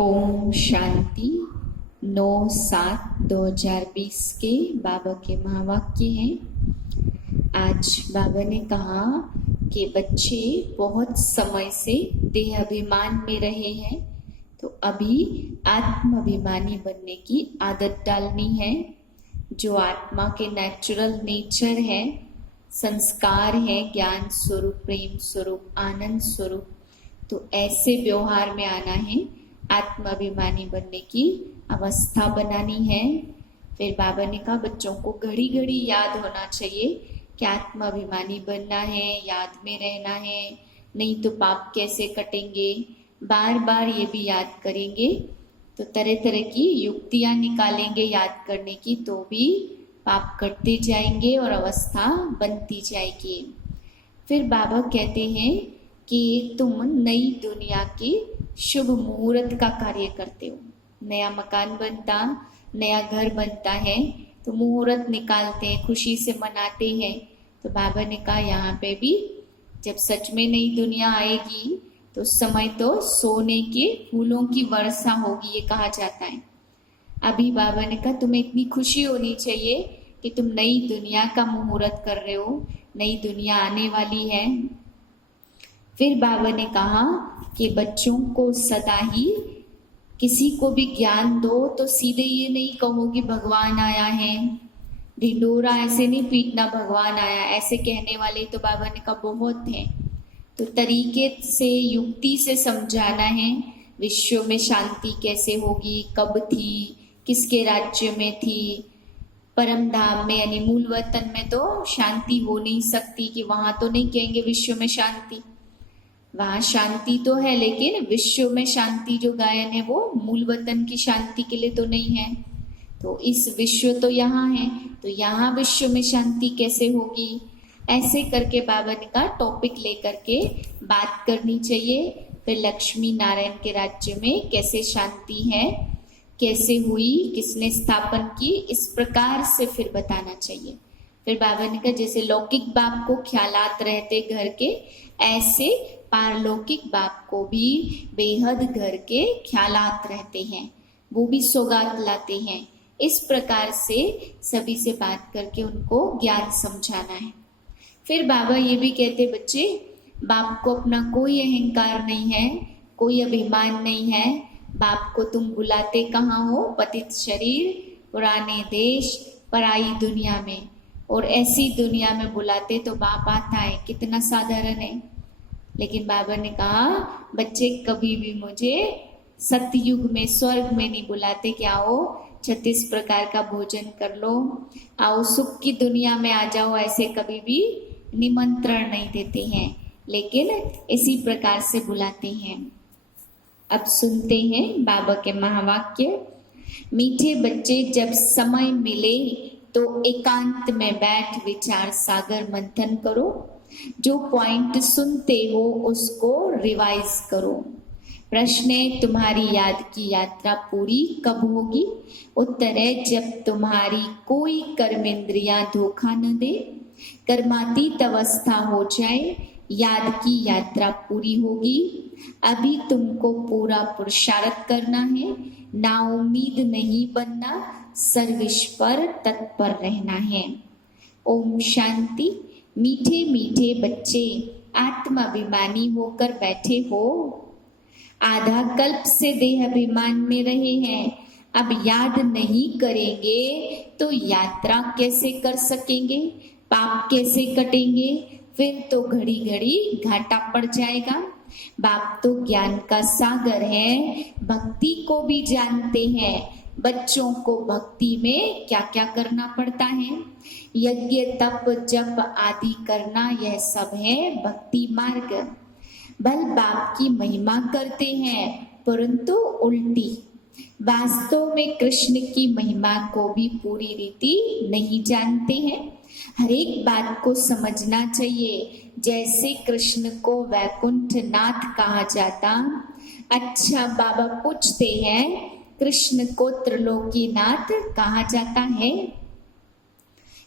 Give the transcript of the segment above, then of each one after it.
ओम शांति। 9/7/2020 के बाबा के महावाक्य हैं। आज बाबा ने कहा कि बच्चे बहुत समय से देह अभिमान में रहे हैं, तो अभी आत्माभिमानी बनने की आदत डालनी है। जो आत्मा के नेचुरल नेचर है, संस्कार है, ज्ञान स्वरूप, प्रेम स्वरूप, आनंद स्वरूप, तो ऐसे व्यवहार में आना है। आत्माभिमानी बनने की अवस्था बनानी है। फिर बाबा ने कहा बच्चों को घड़ी घड़ी याद होना चाहिए कि आत्माभिमानी बनना है, याद में रहना है, नहीं तो पाप कैसे कटेंगे। बार बार ये भी याद करेंगे तो तरह तरह की युक्तियां निकालेंगे याद करने की, तो भी पाप कटते जाएंगे और अवस्था बनती जाएगी। फिर बाबा कहते हैं कि तुम नई दुनिया की शुभ मुहूर्त का कार्य करते हो। नया मकान बनता, नया घर बनता है तो मुहूर्त निकालते हैं, खुशी से मनाते हैं। तो बाबा ने कहा यहाँ पे भी जब सच में नई दुनिया आएगी तो समय तो सोने के फूलों की वर्षा होगी, ये कहा जाता है। अभी बाबा ने कहा तुम्हें इतनी खुशी होनी चाहिए कि तुम नई दुनिया का मुहूर्त कर रहे हो, नई दुनिया आने वाली है। फिर बाबा ने कहा कि बच्चों को सदा ही किसी को भी ज्ञान दो तो सीधे ये नहीं कहो कि भगवान आया है, ढिंडोरा ऐसे नहीं पीटना भगवान आया, ऐसे कहने वाले तो बाबा ने कहा बहुत हैं। तो तरीके से, युक्ति से समझाना है। विश्व में शांति कैसे होगी, कब थी, किसके राज्य में थी। परम धाम में यानी मूल वतन में तो शांति हो नहीं सकती, कि वहां तो नहीं कहेंगे विश्व में शांति। वहां शांति तो है लेकिन विश्व में शांति जो गायन है वो मूल वतन की शांति के लिए तो नहीं है। तो इस विश्व तो यहाँ है, तो यहाँ विश्व में शांति कैसे होगी। ऐसे करके बाबा ने कहा टॉपिक लेकर के बात करनी चाहिए। फिर लक्ष्मी नारायण के राज्य में कैसे शांति है, कैसे हुई, किसने स्थापन की, इस प्रकार से फिर बताना चाहिए। फिर बाबा ने कहा जैसे लौकिक बाप को ख्यालात रहते घर के, ऐसे पारलौकिक बाप को भी बेहद घर के ख्यालात रहते हैं, वो भी सौगात लाते हैं। इस प्रकार से सभी से बात करके उनको ज्ञान समझाना है। फिर बाबा ये भी कहते बच्चे, बाप को अपना कोई अहंकार नहीं है, कोई अभिमान नहीं है। बाप को तुम बुलाते कहाँ हो, पतित शरीर, पुराने देश, पराई दुनिया में, और ऐसी दुनिया में बुलाते तो बाप आता है, कितना साधारण है। लेकिन बाबा ने कहा बच्चे कभी भी मुझे सतयुग में, स्वर्ग में नहीं बुलाते कि आओ 36 प्रकार का भोजन कर लो, आओ सुख की दुनिया में आ जाओ, ऐसे कभी भी निमंत्रण नहीं देते हैं, लेकिन इसी प्रकार से बुलाते हैं। अब सुनते हैं बाबा के महावाक्य। मीठे बच्चे जब समय मिले तो एकांत में बैठ विचार सागर मंथन करो। जो पॉइंट सुनते हो उसको रिवाइज करो। प्रश्न है तुम्हारी याद की यात्रा पूरी कब होगी। उत्तर है जब तुम्हारी कोई कर्मेंद्रियां धोखा न दे, कर्मातीत अवस्था हो जाए, याद की यात्रा पूरी होगी। अभी तुमको पूरा पुरुषार्थ करना है, नाउम्मीद नहीं बनना, सर्विस पर तत्पर रहना है। ओम शांति। मीठे मीठे बच्चे आत्माभिमानी होकर बैठे हो। आधा कल्प से देह अभिमान में रहे हैं, अब याद नहीं करेंगे तो यात्रा कैसे कर सकेंगे, पाप कैसे कटेंगे। फिर तो घड़ी घड़ी घाटा पड़ जाएगा। बाप तो ज्ञान का सागर है, भक्ति को भी जानते हैं। बच्चों को भक्ति में क्या क्या करना पड़ता है, यज्ञ तप जप आदि करना, यह सब है भक्ति मार्ग। बल बाप की महिमा करते हैं परंतु उल्टी, वास्तव में कृष्ण की महिमा को भी पूरी रीति नहीं जानते हैं। हर एक बात को समझना चाहिए। जैसे कृष्ण को वैकुंठ नाथ कहा जाता, अच्छा बाबा पूछते हैं कृष्ण को त्रिलोकी नाथ कहा जाता है,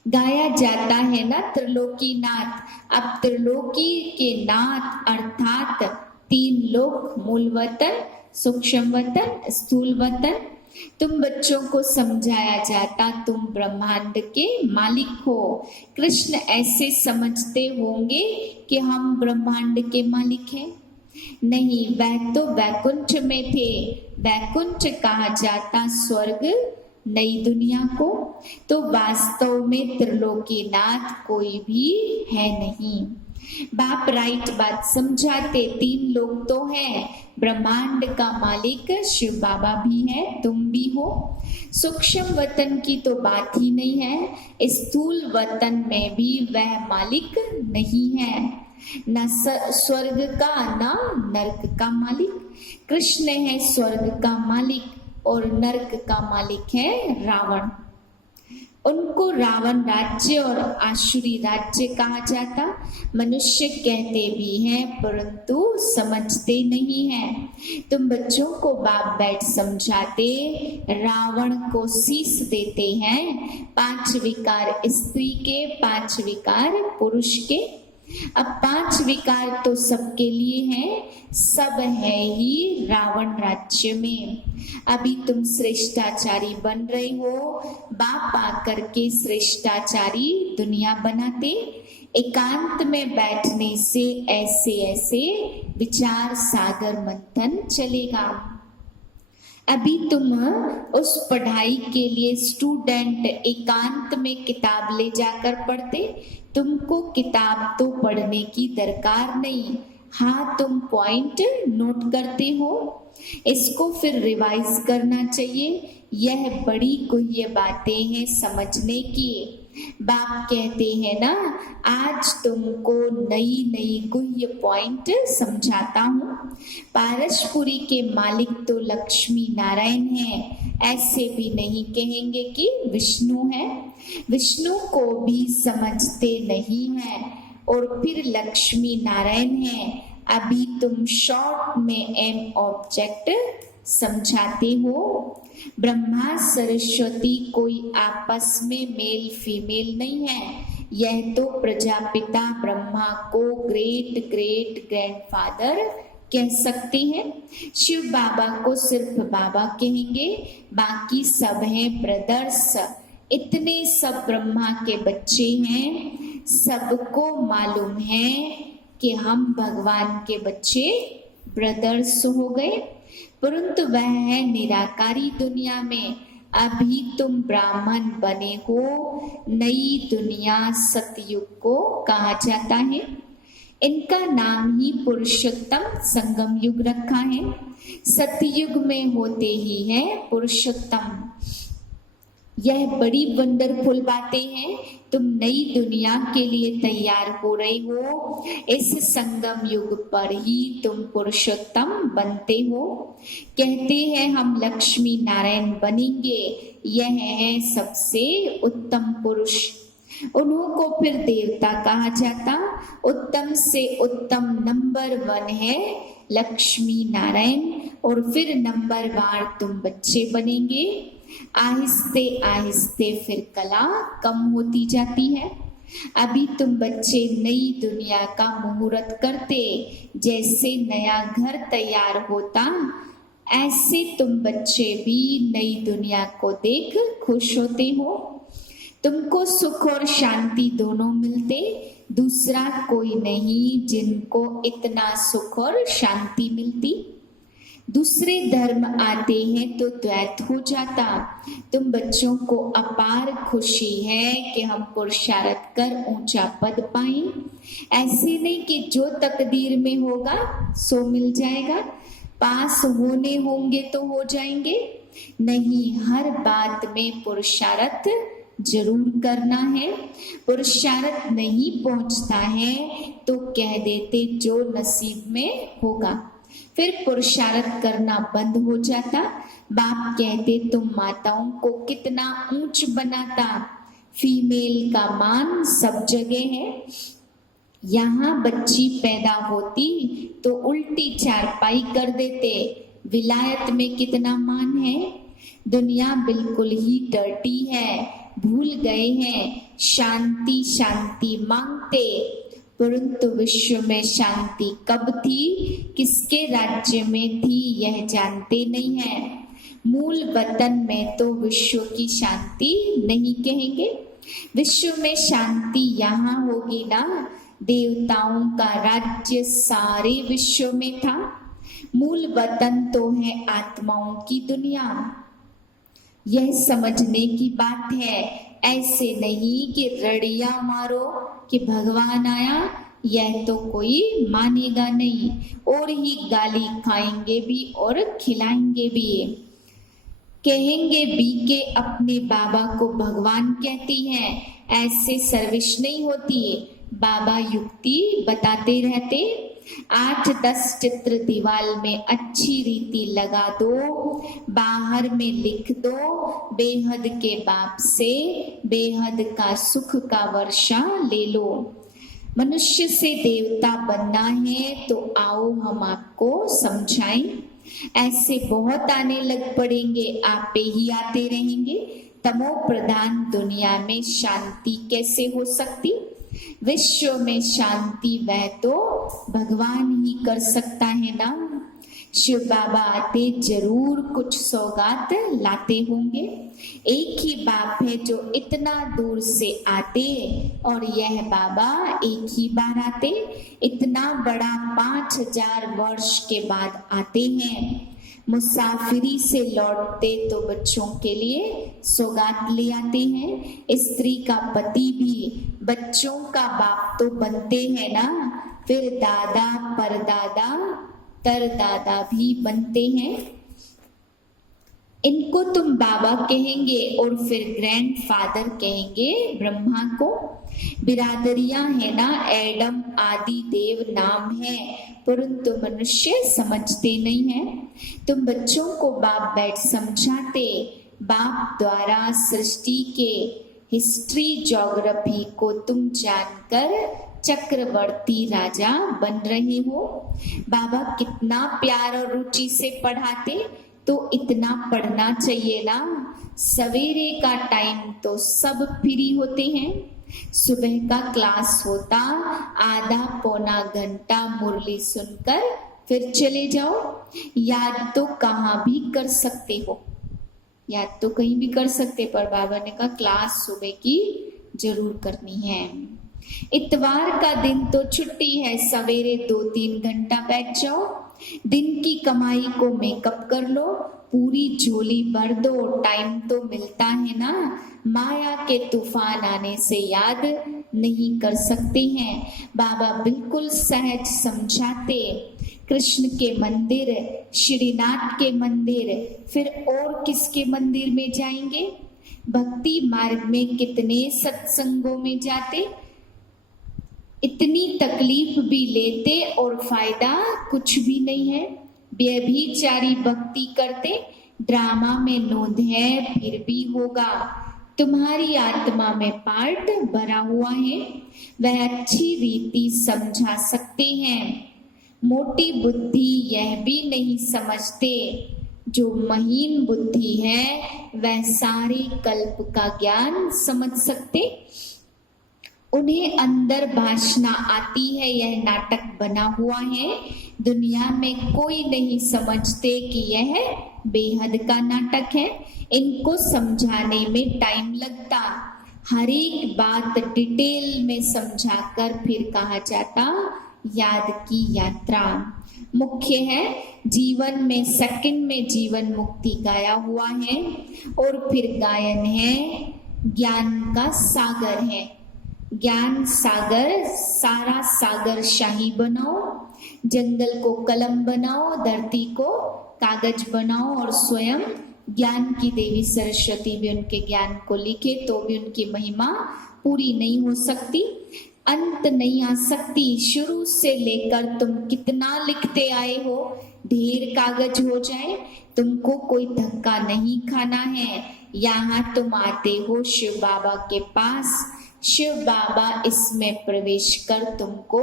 गाया जाता है ना त्रिलोकी नाथ। अब त्रिलोकी के नाथ अर्थात 3 लोक मूल वतन सूक्ष्म वतन, स्थूल वतन। तुम बच्चों को समझाया जाता तुम ब्रह्मांड के मालिक हो। कृष्ण ऐसे समझते होंगे कि हम ब्रह्मांड के मालिक हैं। नहीं, वह तो वैकुंठ में थे। वैकुंठ कहा जाता स्वर्ग, नई दुनिया को। तो वास्तव में त्रिलोकीनाथ कोई भी है नहीं। बाप राइट बात समझाते। 3 लोग तो हैं, ब्रह्मांड का मालिक शिव बाबा भी है, तुम भी हो। सूक्ष्म वतन की तो बात ही नहीं है, स्थूल वतन में भी वह मालिक नहीं है, न स्वर्ग का न नरक का मालिक। कृष्ण है स्वर्ग का मालिक और नरक का मालिक है रावण। उनको रावण राज्य और आसुरी राज्य कहा जाता। मनुष्य कहते भी हैं परंतु समझते नहीं हैं। तुम बच्चों को बाप बैठ समझाते, रावण को शीश देते हैं। 5 विकार स्त्री के, 5 विकार पुरुष के। अब 5 विकार तो सबके लिए हैं, सब है ही रावण राज्य में। अभी तुम श्रेष्ठाचारी बन रहे हो, बाप आकर के श्रेष्ठाचारी दुनिया बनाते। एकांत में बैठने से ऐसे ऐसे विचार सागर मंथन चलेगा। अभी तुम उस पढ़ाई के लिए स्टूडेंट एकांत में किताब ले जाकर पढ़ते। तुमको किताब तो पढ़ने की दरकार नहीं। हाँ, तुम पॉइंट नोट करते हो, इसको फिर रिवाइज करना चाहिए। यह बड़ी गुह्य बातें हैं समझने की। बाप कहते हैं ना, आज तुमको नई नई गुह्य पॉइंट समझाता हूँ। पारसपुरी के मालिक तो लक्ष्मी नारायण हैं, ऐसे भी नहीं कहेंगे कि विष्णु है। विष्णु को भी समझते नहीं है और फिर लक्ष्मी नारायण है। अभी तुम शॉर्ट में एम ऑब्जेक्ट समझाते हो। ब्रह्मा सरस्वती कोई आपस में मेल फीमेल नहीं है। यह तो प्रजापिता ब्रह्मा को ग्रेट ग्रेट ग्रैंडफादर कह सकते हैं। शिव बाबा को सिर्फ बाबा कहेंगे, बाकी सब हैं ब्रदर्स। इतने सब ब्रह्मा के बच्चे हैं, सबको मालूम है कि हम भगवान के बच्चे ब्रदर्स हो गए, परंतु वह है निराकारी दुनिया में। अभी तुम ब्राह्मण बने हो। नई दुनिया सतयुग को कहा जाता है। इनका नाम ही पुरुषोत्तम संगम युग रखा है। सतयुग में होते ही है पुरुषोत्तम। यह बड़ी वंडरफुल बातें हैं। तुम नई दुनिया के लिए तैयार हो रहे हो। इस संगम युग पर ही तुम पुरुषोत्तम बनते हो। कहते हैं हम लक्ष्मी नारायण बनेंगे, यह है सबसे उत्तम पुरुष। उन्हों को फिर देवता कहा जाता। उत्तम से उत्तम नंबर 1 है लक्ष्मी नारायण, और फिर नंबर वार तुम बच्चे बनेंगे। आहिस्ते आहिस्ते फिर कला कम होती जाती है। अभी तुम बच्चे नई दुनिया का मुहूर्त करते। जैसे नया घर तैयार होता, ऐसे तुम बच्चे भी नई दुनिया को देख खुश होते हो। तुमको सुख और शांति दोनों मिलते। दूसरा कोई नहीं जिनको इतना सुख और शांति मिलती। दूसरे धर्म आते हैं तो द्वैत हो जाता। तुम बच्चों को अपार खुशी है कि हम पुरुषार्थ कर ऊंचा पद पाएं। ऐसे नहीं कि जो तकदीर में होगा सो मिल जाएगा, पास होने होंगे तो हो जाएंगे। नहीं, हर बात में पुरुषार्थ जरूर करना है। पुरुषार्थ नहीं पहुंचता है तो कह देते जो नसीब में होगा, फिर पुरुषार्थ करना बंद हो जाता। बाप कहते तुम माताओं को कितना ऊंच बनाता। फीमेल का मान सब जगह है। यहाँ बच्ची पैदा होती तो उल्टी चारपाई कर देते। विलायत में कितना मान है। दुनिया बिल्कुल ही डर्टी है, भूल गए हैं शांति शांति मांगते। परंतु विश्व में शांति कब थी, किसके राज्य में थी, यह जानते नहीं है। मूल वतन में तो विश्व की शांति नहीं कहेंगे। विश्व में शांति यहाँ होगी ना, देवताओं का राज्य सारे विश्व में था। मूल वतन तो है आत्माओं की दुनिया। यह समझने की बात है, ऐसे नहीं कि रड़िया मारो कि भगवान आया, यह तो कोई मानेगा नहीं, और ही गाली खाएंगे भी और खिलाएंगे भी। कहेंगे भी के अपने बाबा को भगवान कहती हैं, ऐसे सर्विस नहीं होती। बाबा युक्ति बताते रहते, 8-10 चित्र दीवार में अच्छी रीति लगा दो, बाहर में लिख दो, बेहद के बाप से बेहद का सुख का वर्षा ले लो। मनुष्य से देवता बनना है तो आओ हम आपको समझाएं। ऐसे बहुत आने लग पड़ेंगे, आप पे ही आते रहेंगे। तमो प्रधान दुनिया में शांति कैसे हो सकती? विश्व में शांति वह तो भगवान ही कर सकता है ना। शिव बाबा आते जरूर कुछ सौगात लाते होंगे। एक ही बाप है जो इतना दूर से आते, और यह बाबा एक ही बार आते। इतना बड़ा 5000 वर्ष के बाद आते हैं। मुसाफिरी से लौटते तो बच्चों के लिए सौगात ले आते हैं। स्त्री का पति भी बच्चों का बाप तो बनते हैं ना, फिर दादा परदादा तरदादा भी बनते हैं। इनको तुम बाबा कहेंगे और फिर ग्रैंडफादर कहेंगे ब्रह्मा को। बिरादरियां है ना, एडम आदि देव नाम है, परंतु मनुष्य समझते नहीं है। तुम बच्चों को बाप बैठ समझाते, बाप द्वारा सृष्टि के हिस्ट्री ज्योग्राफी को तुम जानकर चक्रवर्ती राजा बन रहे हो। बाबा कितना प्यार और रुचि से पढ़ाते, तो इतना पढ़ना चाहिए ना। सवेरे का टाइम तो सब फ्री होते हैं। सुबह का क्लास होता, आधा पौना घंटा मुरली सुनकर फिर चले जाओ। याद तो कहाँ भी कर सकते हो, याद तो कहीं भी कर सकते, पर बाबा ने कहा क्लास सुबह की जरूर करनी है। इतवार का दिन तो छुट्टी है, सवेरे 2-3 घंटा बैठ जाओ। दिन की कमाई को मेकअप कर लो, पूरी झोली भर दो, टाइम तो मिलता है ना। माया के तूफान आने से याद नहीं कर सकते हैं। बाबा बिल्कुल सहज समझाते। कृष्ण के मंदिर, श्रीनाथ के मंदिर, फिर और किसके मंदिर में जाएंगे? भक्ति मार्ग में कितने सत्संगों में जाते, इतनी तकलीफ भी लेते और फायदा कुछ भी नहीं है। व्यभिचारी भक्ति करते, ड्रामा में नोंद है फिर भी होगा। तुम्हारी आत्मा में पार्ट भरा हुआ है, वह अच्छी रीति समझा सकते हैं। मोटी बुद्धि यह भी नहीं समझते, जो महीन बुद्धि है वह सारे कल्प का ज्ञान समझ सकते। उन्हें अंदर भाषना आती है, यह नाटक बना हुआ है। दुनिया में कोई नहीं समझते कि यह बेहद का नाटक है। इनको समझाने में टाइम लगता, हर एक बात डिटेल में समझाकर फिर कहा जाता याद की यात्रा मुख्य है। जीवन में सेकंड में जीवन मुक्ति गाया हुआ है, और फिर गायन है ज्ञान का सागर है। ज्ञान सागर, सारा सागर शाही बनाओ, जंगल को कलम बनाओ, धरती को कागज बनाओ, और स्वयं ज्ञान की देवी सरस्वती भी उनके ज्ञान को लिखे तो भी उनकी महिमा पूरी नहीं हो सकती, अंत नहीं आ सकती। शुरू से लेकर तुम कितना लिखते आए हो, ढेर कागज हो जाए, तुमको कोई धक्का नहीं खाना है। यहाँ तुम आते हो शिव बाबा के पास, शिव बाबा इसमें प्रवेश कर तुमको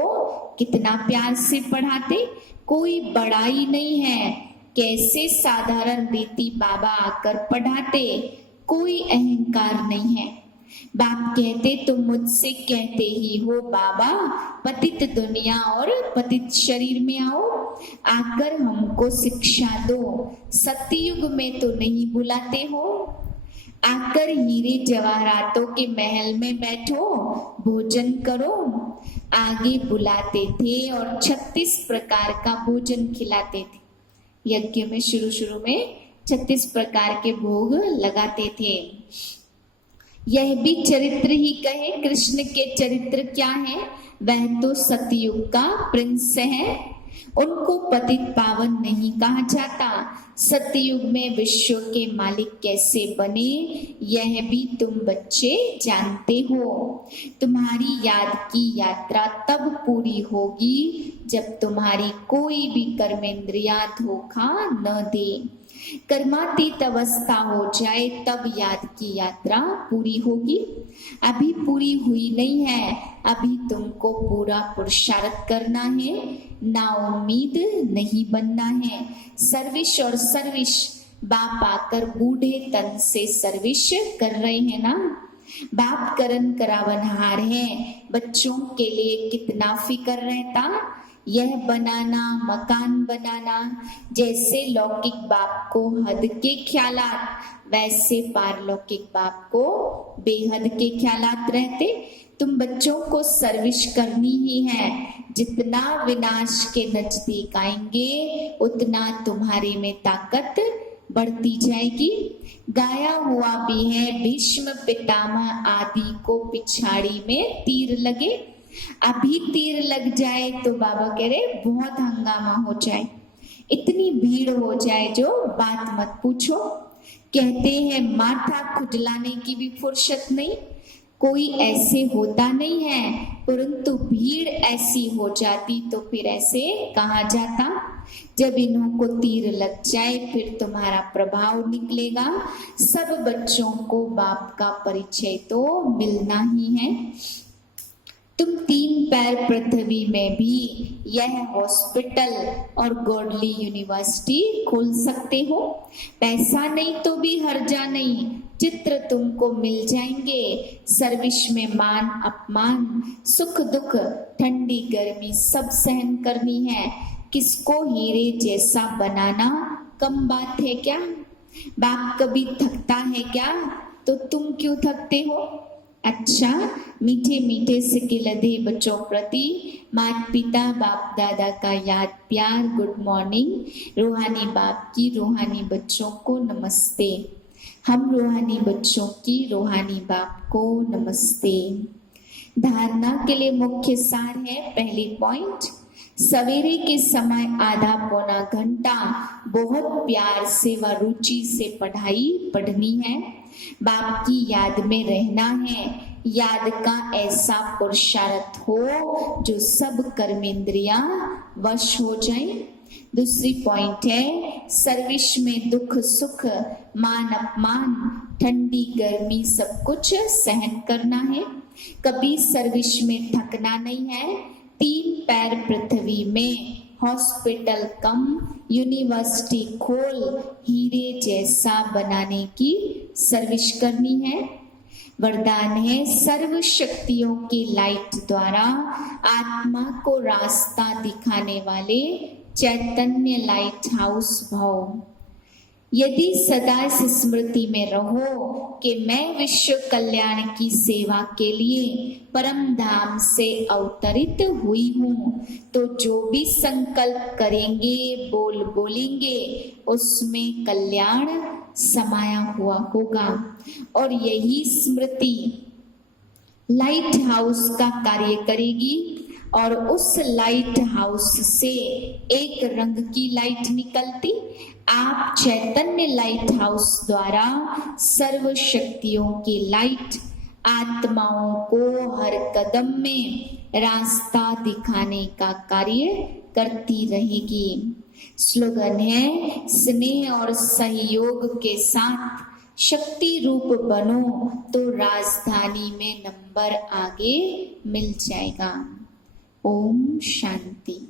कितना प्यार से पढ़ाते। कोई बड़ाई नहीं है, कैसे साधारण रीति बाबा आकर पढ़ाते, कोई अहंकार नहीं है। बाप कहते तुम मुझसे कहते ही हो बाबा पतित दुनिया और पतित शरीर में आओ, आकर हमको शिक्षा दो। सतयुग में तो नहीं बुलाते हो, आकर हीरे जवाहरातों के महल में बैठो, भोजन करो। आगे बुलाते थे और 36 प्रकार का भोजन खिलाते थे। यज्ञ में शुरू में 36 प्रकार के भोग लगाते थे। यह भी चरित्र ही कहे, कृष्ण के चरित्र क्या है? वह तो सतयुग का प्रिंस है, उनको पतित पावन नहीं कहा जाता। सतयुग में विश्व के मालिक कैसे बने यह भी तुम बच्चे जानते हो। तुम्हारी याद की यात्रा तब पूरी होगी जब तुम्हारी कोई भी कर्मेंद्रिया धोखा न दे। कर्मातीत अवस्था हो जाए तब याद की यात्रा पूरी होगी। अभी पूरी हुई नहीं है, अभी तुमको पूरा पुरुषार्थ करना है, ना उम्मीद नहीं बनना है। सर्विस और सर्विस, बाप आकर बूढ़े तन से सर्विस कर रहे हैं ना। बाप करन करावनहार है, बच्चों के लिए कितना फिक्र रहता। यह बनाना मकान बनाना, जैसे लौकिक बाप को हद के ख्यालात, वैसे पारलौकिक बाप को बेहद के ख्यालात रहते। तुम बच्चों को सर्विस करनी ही है। जितना विनाश के नजदीक आएंगे उतना तुम्हारे में ताकत बढ़ती जाएगी। गाया हुआ भी है, भीष्म पितामह आदि को पिछाड़ी में तीर लगे। अभी तीर लग जाए तो बाबा कह रहे बहुत हंगामा हो जाए, इतनी भीड़ हो जाए जो बात मत पूछो। कहते हैं माथा खुजलाने की भी फुर्सत नहीं, कोई ऐसे होता नहीं है, परंतु भीड़ ऐसी हो जाती तो फिर ऐसे कहा जाता। जब इन्हों को तीर लग जाए फिर तुम्हारा प्रभाव निकलेगा। सब बच्चों को बाप का परिचय तो मिलना ही है। तुम 3 पैर पृथ्वी में भी यह हॉस्पिटल और गॉडली यूनिवर्सिटी खोल सकते हो। पैसा नहीं तो भी हर्जा नहीं, चित्र तुमको मिल जाएंगे। सर्विस में मान अपमान, सुख दुख, ठंडी गर्मी सब सहन करनी है। किसको हीरे जैसा बनाना कम बात है क्या? बाप कभी थकता है क्या? तो तुम क्यों थकते हो? अच्छा, मीठे मीठे से लधे बच्चों प्रति माता पिता बाप दादा का याद प्यार गुड मॉर्निंग। रूहानी बाप की रूहानी बच्चों को नमस्ते। हम रूहानी बच्चों की रूहानी बाप को नमस्ते। धारणा के लिए मुख्य सार है, पहली पॉइंट, सवेरे के समय आधा पौना घंटा बहुत प्यार से व रुचि से पढ़ाई पढ़नी है। बाप की याद में रहना है। याद का ऐसा पुरुषार्थ हो जो सब कर्मेंद्रियां वश हो जाए। दूसरी पॉइंट है, सर्विस में दुख सुख मान अपमान ठंडी गर्मी सब कुछ सहन करना है। कभी सर्विस में थकना नहीं है। 3 पैर पृथ्वी में हॉस्पिटल कम यूनिवर्सिटी खोल हीरे जैसा बनाने की सर्विस करनी है। वरदान है, सर्व शक्तियों की लाइट द्वारा आत्मा को रास्ता दिखाने वाले चैतन्य लाइट हाउस भव। यदि सदा इस स्मृति में रहो कि मैं विश्व कल्याण की सेवा के लिए परम धाम से अवतरित हुई हूँ, तो जो भी संकल्प करेंगे बोलेंगे उसमें कल्याण समाया हुआ होगा। और यही स्मृति लाइट हाउस का कार्य करेगी और उस लाइट हाउस से एक रंग की लाइट निकलती। आप चैतन्य लाइट हाउस द्वारा सर्व शक्तियों की लाइट आत्माओं को हर कदम में रास्ता दिखाने का कार्य करती रहेगी। स्लोगन है, स्नेह और सहयोग के साथ शक्ति रूप बनो तो राजधानी में नंबर आगे मिल जाएगा। ओम शांति।